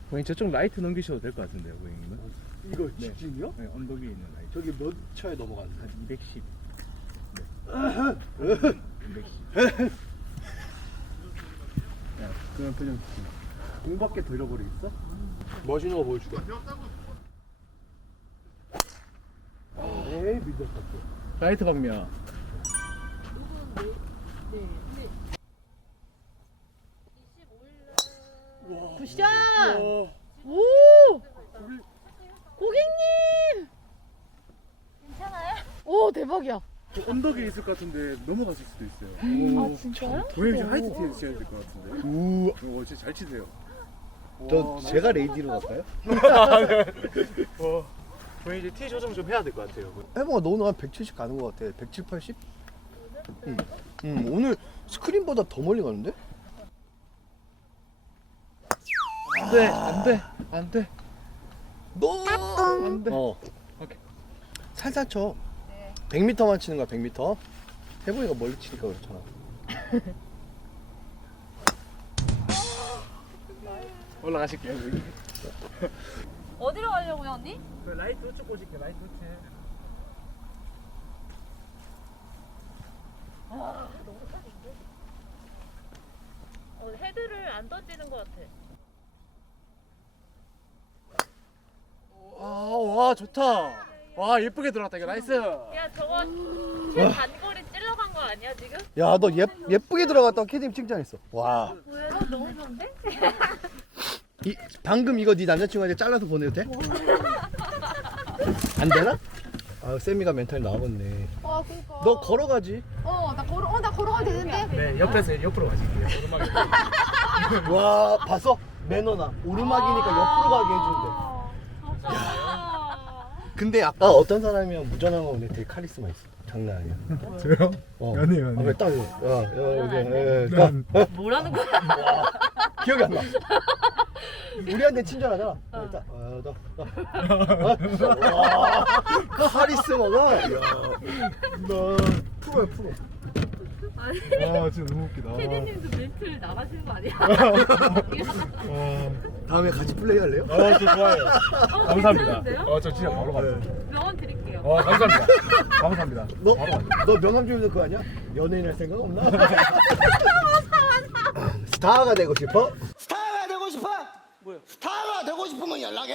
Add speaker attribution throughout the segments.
Speaker 1: 고객님 저쪽 라이트 넘기셔도 될 것 같은데요, 고객님은.
Speaker 2: 이거 직진이요?
Speaker 1: 네, 언덕 위에 있는 라이트.
Speaker 2: 저기 몇 차에 넘어갔는데?
Speaker 1: 한 210. 네. 210.
Speaker 2: 야, 그냥 공밖에 더 잃어버리겠어? 멋있는 거 보여줄게. 에이, 믿었다 또.
Speaker 1: 라이트 방면.
Speaker 3: 굿샷!
Speaker 2: 와.
Speaker 3: 오! 고객님!
Speaker 4: 괜찮아요?
Speaker 3: 오, 대박이야.
Speaker 1: 언덕 위에 있을 것 같은데 넘어갔을 수도 있어요.
Speaker 4: 아 진짜요?
Speaker 1: 고객님 지금 하이트 티에 치셔야 될 것 같은데.
Speaker 2: 우와.
Speaker 1: 오, 진짜 잘 치세요.
Speaker 2: 저 제가 레이디로 갈까요?
Speaker 1: 저희 이제 티 조정 좀 해야 될 것 같아요.
Speaker 2: 해봉아 너는 한 170 가는 것 같아. 170, 80? 응. 오늘 스크린보다 더 멀리 가는데?
Speaker 1: 안 돼, 안 돼, 안 돼.
Speaker 2: 너!
Speaker 1: 안 돼.
Speaker 2: 오케이. 살살 쳐. 100m만 치는 거야, 100m. 해봉이가 멀리 치니까 그렇잖아.
Speaker 1: 올라가실게요, 여기.
Speaker 4: 어디로 가려고요 언니?
Speaker 1: 그 라이트 우측 보실게요, 라이트 우측.
Speaker 4: 헤드를 안 던지는 것 같아.
Speaker 1: 와, 좋다. 와, 예쁘게 들어갔다, 이거 나이스.
Speaker 4: 야 저거 제 단거리 찔러간 거 아니야 지금?
Speaker 2: 야, 너 예쁘게 들어갔다고 캐디님 칭찬했어. 와.
Speaker 4: 왜? 너무 좋은데?
Speaker 2: 방금 이거 네 남자친구한테 잘라서 보내도 돼? 안 되나? 아, 세미가 멘탈 나가겠네.
Speaker 3: 아, 그니까.
Speaker 2: 너 걸어가지.
Speaker 3: 나 걸어가도 되는데?
Speaker 1: 네, 옆에서 옆으로 가실게요. 오르막에.
Speaker 2: 와, 봤어? 매너나. 오르막이니까 옆으로 가게 해준대. 근데 아까 어떤 사람이랑 무전한 거 근데 되게 카리스마 있어. 장난 아니야.
Speaker 1: 저요?
Speaker 2: 연예인. 아, 딱,
Speaker 4: 뭐라는 거야?
Speaker 2: 기억이 안 나. 우리한테 친절하잖아. 딱, 와, 카리스마가, 야, 나 프로야, 프로.
Speaker 1: 와, 진짜 너무 웃기다.
Speaker 4: 피디님도 멘트를 나가시는 거 아니야?
Speaker 2: 다음에 같이 플레이 할래요?
Speaker 1: 저 좋아요. 감사합니다.
Speaker 4: 괜찮은데요?
Speaker 1: 저 진짜 바로 가요.
Speaker 4: 명언 드릴게요.
Speaker 1: 감사합니다. 감사합니다.
Speaker 2: 너 명함주면 그거 아니야? 연예인 할 생각 없나? 스타가 되고 싶어?
Speaker 5: 스타가 되고 싶어? 뭐야? 스타가 되고 싶으면 연락해.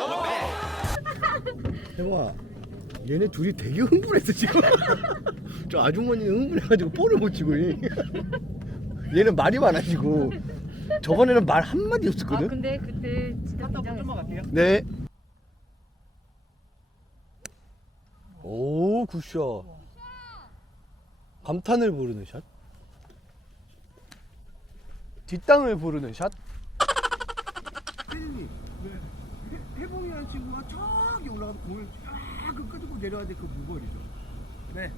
Speaker 2: 혜봉아, 얘네 둘이 되게 흥분했어 지금. 저 아주머니는 흥분해가지고 볼을 못 치고. 얘는 말이 많아지고. 저번에는 말 한마디 없었거든.
Speaker 4: 근데 그때 진짜 긴장했어.
Speaker 2: 네. 오, 굿샷. 감탄을 부르는 샷. 뒷땅을 부르는 샷. 혜진이, 해봉이라는 친구가 저기 올라가서 공을 쫙 끄고 내려야 돼. 그 무거리죠. 네.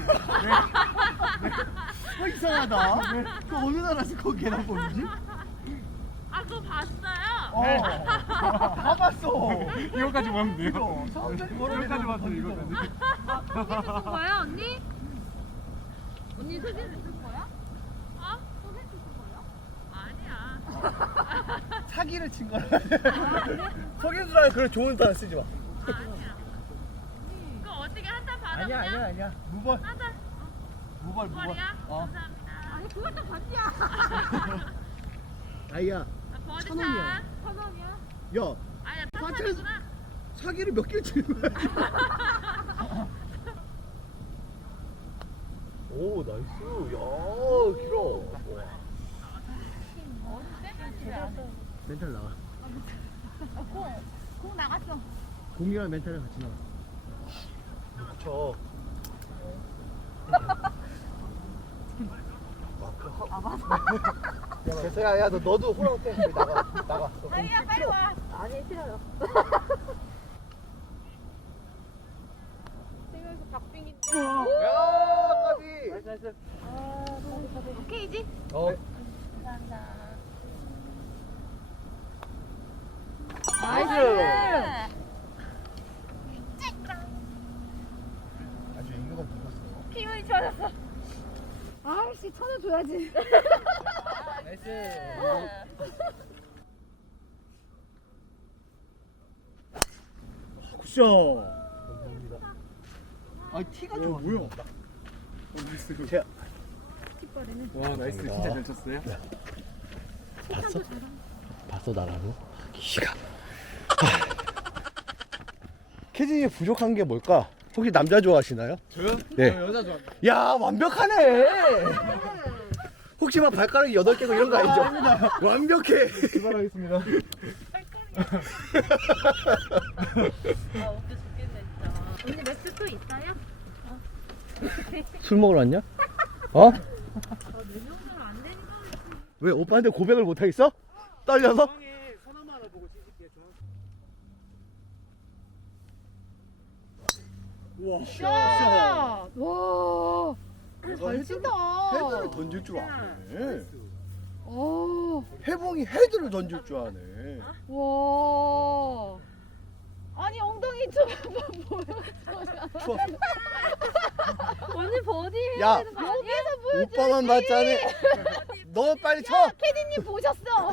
Speaker 2: 이상하다. 그 어느 나라에서 거기 계란볼이지?
Speaker 4: 아 그거 봤어요?
Speaker 2: 가봤어.
Speaker 1: 이거까지 보면 돼요.
Speaker 2: 이거까지
Speaker 1: 봤어, 이거까지.
Speaker 4: 사진 찍은 거야 언니? 언니 사진 찍은 거야? 어? 사진 찍은 거야? 아니야.
Speaker 2: 사기를 친 거라. 석인수랑 그런 좋은 단어 쓰지 마.
Speaker 4: 아니야. 그거 어떻게 한잔 받아보냐?
Speaker 2: 아니야. 무벌.
Speaker 4: 하자.
Speaker 2: 무벌.
Speaker 4: 머리야? 감사합니다. 아니 그걸 또 받지야.
Speaker 2: 아이야.
Speaker 4: 버디
Speaker 2: 1,000원이야.
Speaker 4: 1,000원이야?
Speaker 2: 야,
Speaker 4: 아니야
Speaker 2: 사찰-
Speaker 4: 1,000원이구나.
Speaker 2: 사기를 몇 개 치는 거야? 오, 나이스. 야, 길어. 멘탈 나가.
Speaker 3: 공 나갔어.
Speaker 2: 공이랑 멘탈이랑 같이 나가. 그쵸. 그래서 야, 너도 호랑태 나가.
Speaker 4: 아니야 빨리 와. 아니 싫어요. 생각해서 박빙인데.
Speaker 2: 야, 까비.
Speaker 4: 오케이지? 감사합니다.
Speaker 2: 나이스. 아주 인류가 묻었어.
Speaker 4: 기분이 좋아졌어.
Speaker 3: 아이씨, 쳐줘야지.
Speaker 2: 나이스.
Speaker 1: 굿샷.
Speaker 2: 아 티가
Speaker 1: 오,
Speaker 2: 좋아.
Speaker 1: 뭐야? 나이스.
Speaker 2: 제가
Speaker 1: 와, 나이스. 진짜 잘 쳤어요.
Speaker 2: 봤어? 봤어 나라고? 기가. 캐디님 부족한 게 뭘까? 혹시 남자 좋아하시나요?
Speaker 1: 저요?
Speaker 2: 네.
Speaker 1: 저 여자 좋아합니다.
Speaker 2: 야 완벽하네. 혹시 막 발가락이 8개고 이런 거 아니죠? 완벽해.
Speaker 1: 출발하겠습니다.
Speaker 4: 아 웃겨 죽겠네 진짜. 언니 맥주 또 있어요?
Speaker 2: 술 먹으러 왔냐? 어?
Speaker 4: 내 정도로 안 되니까.
Speaker 2: 왜 오빠한테 고백을 못 하겠어? 떨려서?
Speaker 1: 형이 서나마 하나 보고 찍을게요. 우와, 샷.
Speaker 3: 와. 잘 친다.
Speaker 2: 헤드를 던질 줄 아네.
Speaker 3: 오.
Speaker 2: 해봉이 헤드를 던질 줄 아네.
Speaker 3: 와. 아니 엉덩이 좀 한번 보여줘.
Speaker 2: 추워.
Speaker 4: 언니 버디 해야
Speaker 2: 야,
Speaker 4: 되는 거 아니야?
Speaker 3: 여기서 보여줘.
Speaker 2: 오빠만 봤자네. 너 빨리 쳐.
Speaker 3: 캐디님 보셨어.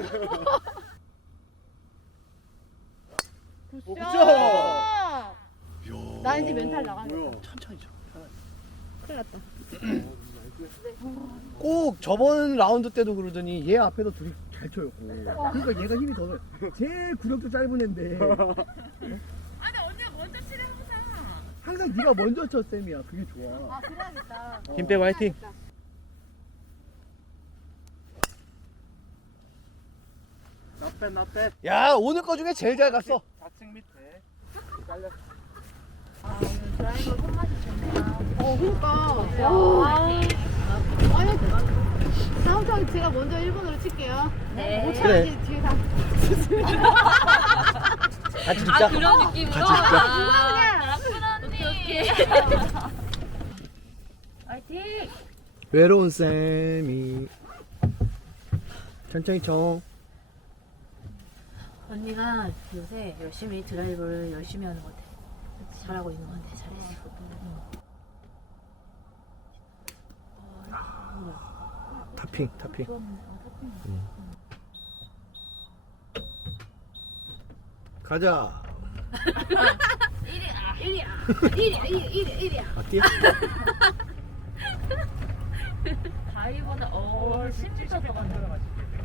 Speaker 1: 굿샷.
Speaker 3: 나 이제 멘탈 나가겠다.
Speaker 1: 뭐야?
Speaker 2: 천천히 쳐.
Speaker 3: 큰일 났다.
Speaker 2: 꼭 저번 라운드 때도 그러더니 얘 앞에서 둘이 잘 쳐요. 그러니까 얘가 힘이 더 나. 제일 구력도 짧은 애인데
Speaker 4: 아니 언니가 먼저 치는 거잖아.
Speaker 2: 항상 네가 먼저 쳐 쌤이야. 그게 좋아.
Speaker 3: 아 그래야겠다.
Speaker 2: 힘 빼고 화이팅.
Speaker 1: 나빼 나빼.
Speaker 2: 야 오늘 거 중에 제일 잘 갔어.
Speaker 1: 4층 밑에. 깔려.
Speaker 4: 아 오늘 드라이버 손맛이 좋네요.
Speaker 3: 그러니까.
Speaker 4: 와.
Speaker 3: 아니 다음부터 제가 먼저 1번으로 칠게요.
Speaker 4: 네.
Speaker 3: 못
Speaker 2: 그래.
Speaker 3: 쳐야지 뒤에 다.
Speaker 2: 같이
Speaker 4: 아
Speaker 2: 찍자.
Speaker 4: 그런 느낌으로.
Speaker 2: 같이 찍자.
Speaker 4: 아, 나쁜 언니. 화이팅.
Speaker 2: 외로운 쌤이 천천히 쳐.
Speaker 6: 언니가 요새 열심히 드라이버를 열심히 하는 것 같아. 잘하고 있는 것 같아. 잘했어.
Speaker 2: 타핑 타핑. 가자.
Speaker 6: 1이야.
Speaker 2: 아 뛰어?
Speaker 4: 다이보다 10m 더 간다.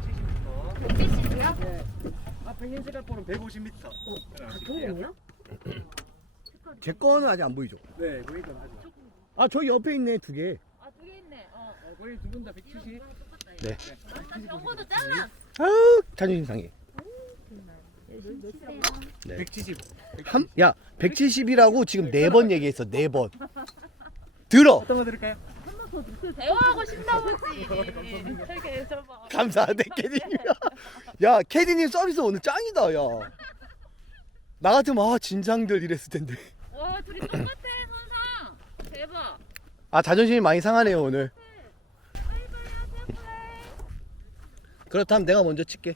Speaker 1: 170m. 아, 펭귄 색깔볼은 150m.
Speaker 6: 동공이요?
Speaker 2: 제 거는 아직 안 보이죠?
Speaker 1: 네, 거기까지 하죠.
Speaker 2: 아 저기 옆에 있네 2개.
Speaker 4: 아 두 개 있네.
Speaker 1: 거의 두 분 다 170.
Speaker 2: 네.
Speaker 4: 경고도 잘라.
Speaker 2: 아우 자존심 상해. 네.
Speaker 1: 175.
Speaker 2: 야 170이라고 지금 4번 얘기했어 4번. 들어.
Speaker 1: 어떤 거 드릴까요?
Speaker 4: 대화하고 싶나 보지. 이렇게 해줘봐.
Speaker 2: 감사하네 캐디님. 야 캐디님 서비스 오늘 짱이다 야. 나 같으면 아 진상들 이랬을 텐데.
Speaker 4: 와 둘이 똑같아 선상. 대박.
Speaker 2: 아 자존심이 많이 상하네요 오늘. 그렇다면 내가 먼저 칠게.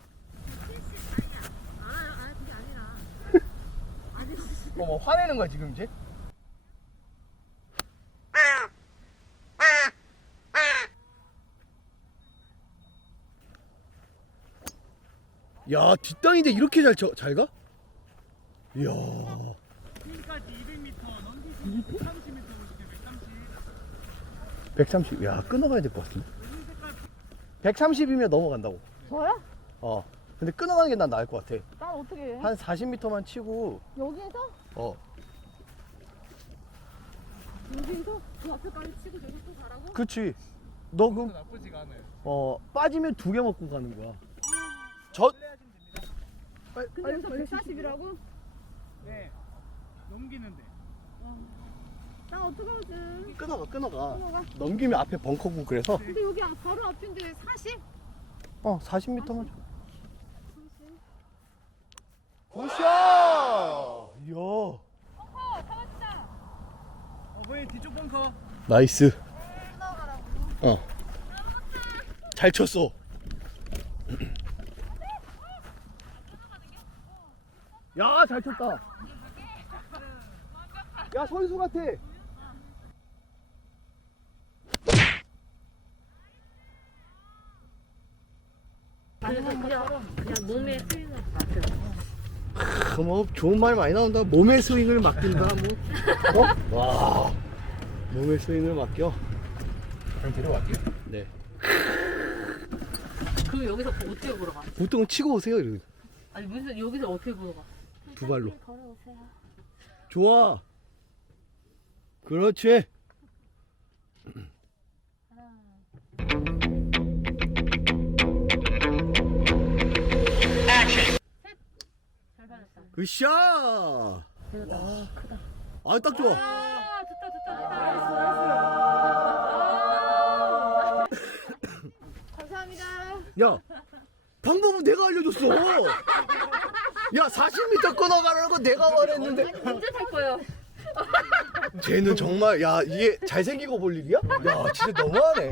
Speaker 2: 뭐 화내는 거야 지금 이제? 야 뒷땅인데 이렇게 잘 가? 이야.
Speaker 1: 핀까지 200m, 넘기시면 130m 오시게 130.
Speaker 2: 130. 야 끊어가야 될 것 같은데. 130이면 넘어간다고.
Speaker 3: 저요?
Speaker 2: 어. 근데 끊어가는 게 난 나을 것 같아.
Speaker 3: 난 어떻게 해?
Speaker 2: 한 40m만 치고.
Speaker 3: 여기에서?
Speaker 2: 어.
Speaker 3: 여기에서? 그 앞에까지 치고 저기 또 가라고?
Speaker 2: 그치. 너 그럼
Speaker 1: 나쁘지가 않아요.
Speaker 2: 빠지면 2개 먹고 가는 거야. 저.
Speaker 3: 근데 여기서 140이라고?
Speaker 1: 네. 넘기는데.
Speaker 3: 난 어떻게 하지?
Speaker 2: 끊어가.
Speaker 3: 끊어가.
Speaker 2: 넘기면 앞에 벙커고 그래서.
Speaker 3: 근데 여기 바로 앞인데 40?
Speaker 2: 40m만 줘. 굿샷! 이야.
Speaker 1: 거의 뒤쪽 벙커.
Speaker 2: 나이스.
Speaker 3: 끊어가라고.
Speaker 2: 잘 쳤어. 야, 잘 쳤다. 야, 선수 같아.
Speaker 6: 그냥 몸에 쓰이는 것 같아.
Speaker 2: 뭐 좋은 말 많이 나온다. 몸의 스윙을 맡긴다. 뭐. 와. 몸의 스윙을 맡겨.
Speaker 1: 그럼 데려갈게요.
Speaker 2: 네.
Speaker 6: 그럼 여기서 어떻게 걸어가?
Speaker 2: 보통은 치고 오세요. 이러고.
Speaker 6: 아니 무슨 여기서 어떻게 걸어가?
Speaker 2: 두 발로.
Speaker 6: 걸어오세요.
Speaker 2: 좋아. 그렇지.
Speaker 6: 잘 받았다.
Speaker 2: 굿샷. 아, 딱 좋아.
Speaker 6: 아 좋다 좋다 좋다.
Speaker 3: 감사합니다.
Speaker 2: 야, 방법은 내가 알려줬어. 야, 40m 끊어가라고 내가 말했는데.
Speaker 6: 언제 탈 거예요?
Speaker 2: 쟤는 정말, 야, 이게 잘생기고 볼 일이야? 야, 진짜 너무하네.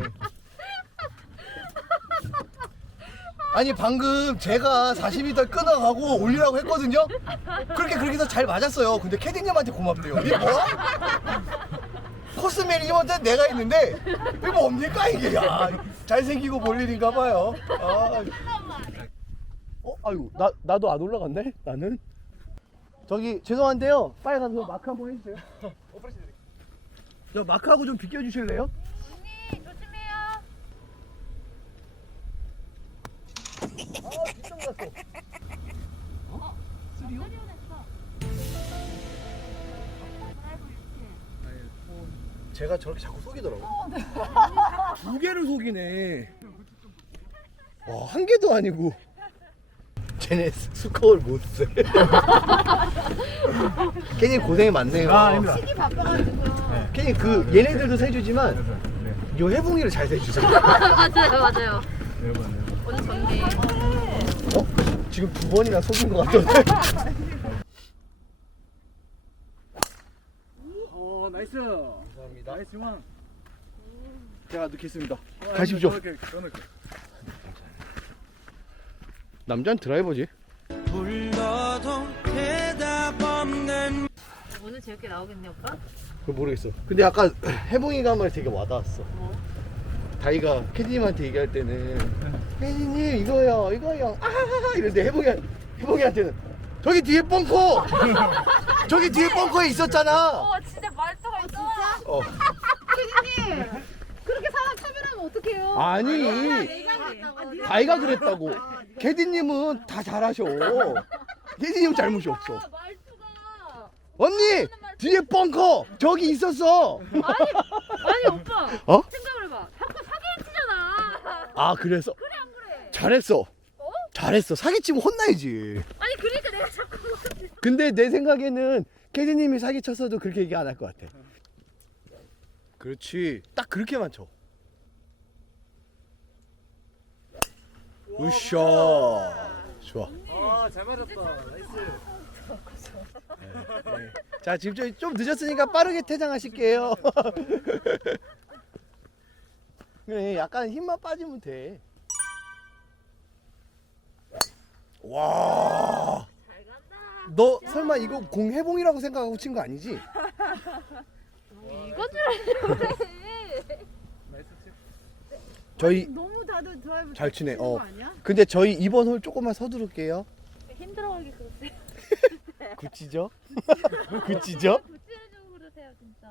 Speaker 2: 아니, 방금 제가 40m 끊어가고 올리라고 했거든요? 그렇게 해서 잘 맞았어요. 근데 캐디님한테 고맙대요. 이게 뭐야? 코스 매니저한테 내가 했는데, 이게 뭡니까, 이게? 야, 잘생기고 볼 일인가 봐요. 아. 아유, 나도 안 올라갔네? 나는? 저기, 죄송한데요. 빨리 가서 마크 한번 해주세요. 저 마크하고 좀 비켜주실래요?
Speaker 6: 언니 조심해요.
Speaker 2: 아, 빗장 났어. 제가 저렇게 자꾸 속이더라고. 두 개를 속이네. 와, 한 개도 아니고. 쟤네 스코어를 못 세. 괜히 고생이 많네요.
Speaker 3: 시기 바빠가지고요.
Speaker 2: 괜히 얘네들도 세주지만 요 해붕이를 잘 세주잖아.
Speaker 6: 맞아요 맞아요.
Speaker 1: 여러분.
Speaker 6: 오늘 전개.
Speaker 2: 지금 두 번이나 속인 것 같던데.
Speaker 1: 나이스.
Speaker 2: 감사합니다.
Speaker 1: 나이스 원.
Speaker 2: 제가 넣겠습니다. 가십시오. 남자는 드라이버지.
Speaker 5: 불러도 대답 없는
Speaker 6: 오늘 재밌게 나오겠네 오빠?
Speaker 2: 그거 모르겠어. 근데 아까 해붕이가 한 말이 되게 와닿았어.
Speaker 6: 뭐?
Speaker 2: 다이가 캐디님한테 얘기할 때는 캐디님 이거요 아하하하 이런데 해붕이한테는 저기 뒤에 벙커 저기 뒤에 벙커에 있었잖아.
Speaker 6: 진짜 말투가 있어.
Speaker 2: 어.
Speaker 3: 피디님 그렇게 사람 차별하면 어떡해요?
Speaker 2: 아니
Speaker 3: 내가
Speaker 2: 다이가 그랬다고. 캐디님은 다 잘하셔. 캐디님 잘못이 없어.
Speaker 6: 말투가.
Speaker 2: 언니 뒤에 벙커 저기 있었어.
Speaker 6: 아니 오빠.
Speaker 2: 어?
Speaker 6: 생각을 해봐. 자꾸 사기치잖아.
Speaker 2: 아 그래서
Speaker 6: 그래 안 그래?
Speaker 2: 잘했어. 잘했어. 사기치면 혼나야지.
Speaker 6: 아니 그러니까 내가 자꾸.
Speaker 2: 근데 내 생각에는 캐디님이 사기쳤어도 그렇게 얘기 안 할 것 같아. 그렇지. 딱 그렇게만 쳐. 으쌰. 좋아.
Speaker 1: 잘 맞았다. 나이스.
Speaker 2: 네. 자, 지금 좀 늦었으니까 빠르게 퇴장하실게요. 그래, 약간 힘만 빠지면 돼. 와.
Speaker 6: 잘 간다.
Speaker 2: 너 설마 이거 공해봉이라고 생각하고 친 거 아니지?
Speaker 6: 이건 줄 알고 그래.
Speaker 1: 나이스 칩.
Speaker 2: 저희
Speaker 3: 너무 다들 드라이브
Speaker 2: 잘 치네.
Speaker 3: 치는 거 아니야?
Speaker 2: 근데 저희 이번 홀 조금만 서두를게요.
Speaker 6: 힘들어하기 그렇지.
Speaker 2: 굳지죠? 굳지죠?
Speaker 6: 구체적으로 그러세요 진짜.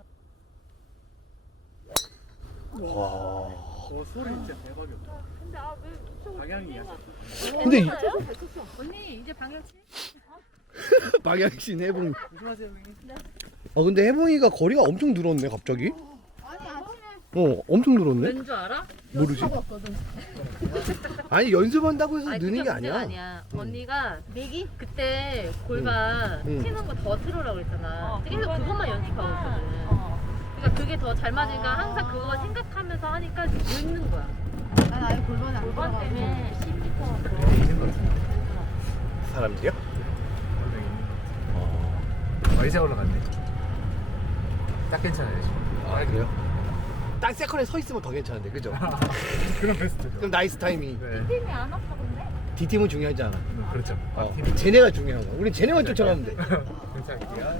Speaker 2: 와.
Speaker 1: 소리 진짜 대박이었다.
Speaker 6: 근데 왜
Speaker 1: 방향이
Speaker 2: 근데
Speaker 6: 언니 이제 방향 치?
Speaker 2: 박양신 해봉.
Speaker 1: 조심하세요, 형님.
Speaker 2: 근데 해봉이가 거리가 엄청 늘었네 갑자기.
Speaker 3: 아니 아침에
Speaker 2: 엄청 늘었네.
Speaker 6: 왠 줄 알아?
Speaker 2: 모르지. 아니 연습한다고 해서 느는
Speaker 6: 그게
Speaker 2: 게
Speaker 6: 문제가
Speaker 2: 아니야.
Speaker 6: 아니야. 언니가 내기 그때 골반
Speaker 2: 응.
Speaker 6: 치는 거 더 틀으라고 그랬잖아. 계속 그것만 연습하고 있거든. 그러니까 그게 더 잘 맞으니까 항상 그거 생각하면서 하니까 늦는 거야.
Speaker 3: 난 아예 골반이 안
Speaker 6: 골반
Speaker 3: 들어가고
Speaker 6: 때문에 10m.
Speaker 2: 사람들이요?
Speaker 1: 이제 올라갔네. 딱 괜찮아요, 지금.
Speaker 2: 아 그래요? 딱 세컨에 서 있으면 더 괜찮은데 그죠?
Speaker 1: 그럼 베스트죠.
Speaker 2: 그럼 나이스 타이밍.
Speaker 1: 네.
Speaker 6: 팀이 안 아파 근데?
Speaker 2: D팀은 중요하지 않아.
Speaker 1: 그렇죠.
Speaker 2: 쟤네가 중요한 거야. 우린 쟤네만 쫓아가면 돼.
Speaker 1: 괜찮을게요.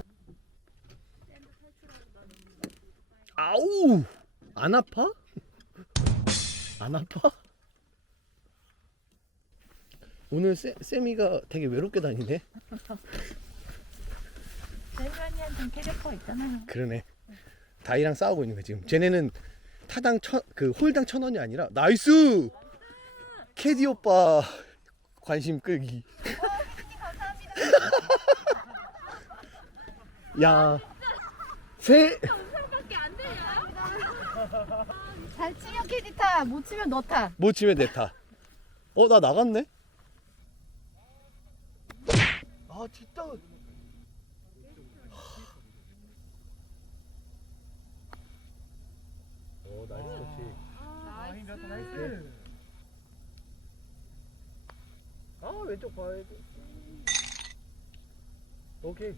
Speaker 2: 아우! 안 아파? 안 아파? 오늘 쌤이가 되게 외롭게 다니네.
Speaker 4: 셀면이한테는 캐릭터 있잖아요.
Speaker 2: 그러네. 다이랑 싸우고 있는 거 지금. 쟤네는 타당 홀당 1,000원이 아니라 나이스. 캐디 오빠 관심 끌기. 야,
Speaker 6: 밖에 안 되냐?
Speaker 3: 잘 치면 캐디 타, 못 치면 너 타.
Speaker 2: 못 치면 내 타. 나 나갔네. 아 진짜. 나이스 터치.
Speaker 1: 나이스.
Speaker 2: 아 왼쪽 봐야 돼. 오케이.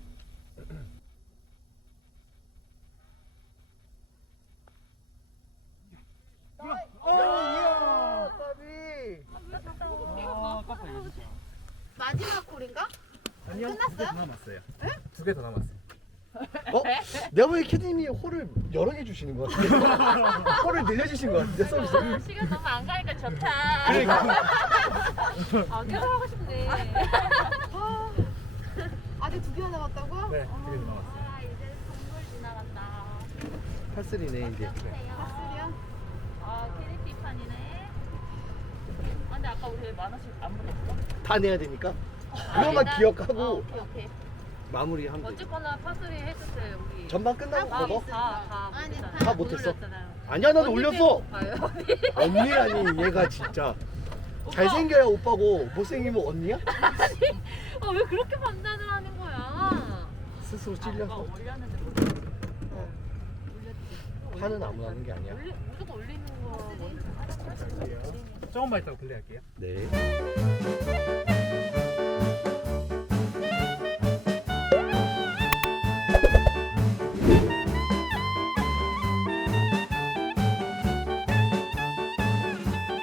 Speaker 1: 어,
Speaker 2: 까비.
Speaker 1: 아, 아깝다 이거 진짜.
Speaker 3: 마지막 홀인가?
Speaker 1: 아니요.
Speaker 3: 끝났어요?
Speaker 1: 2개 더 남았어요. 2개 더 남았어요.
Speaker 2: 내가 보기엔 캐디님이 홀을 여러 개 주시는 것 같아. 홀을 늘려주신 것 같은데 서비스.
Speaker 6: 아, 시간 너무 안 가니까 좋다.
Speaker 2: 그러니까.
Speaker 6: 아, 계속 하고 싶네.
Speaker 3: 아직 2개나 남았다고?
Speaker 1: 네, 2개 더 남았어요.
Speaker 6: 아, 이제 선물 지나간다.
Speaker 2: 팔슬이네 이제.
Speaker 3: 박슬이야?
Speaker 6: 아, 캐릭터 판이네. 아, 근데 아까 우리 만 원씩 안 물었어?
Speaker 2: 다 내야 되니까. 그것만
Speaker 6: 일단-
Speaker 2: 기억하고
Speaker 6: 오케이.
Speaker 2: 마무리하면 돼.
Speaker 6: 어쨌거나 파스리 해줬어요, 우리.
Speaker 2: 전반 끝나고 먹어?
Speaker 6: 다
Speaker 3: 아니,
Speaker 6: 못했잖아요.
Speaker 2: 다 못했어.
Speaker 6: 올렸잖아요.
Speaker 2: 아니야 나도
Speaker 6: 언니
Speaker 2: 올렸어.
Speaker 6: 빼고 봐요.
Speaker 2: 언니 아니 얘가 진짜 잘생겨야 오빠고 못생기면 언니야?
Speaker 6: 아, 왜 그렇게 판단을 하는 거야?
Speaker 2: 스스로 찔려서.
Speaker 6: 올렸는데 못
Speaker 2: 판은 아무나 하는 게 아니야.
Speaker 6: 무조건 올리는 거.
Speaker 1: 조금만 있다가 플레이할게요.
Speaker 2: 네.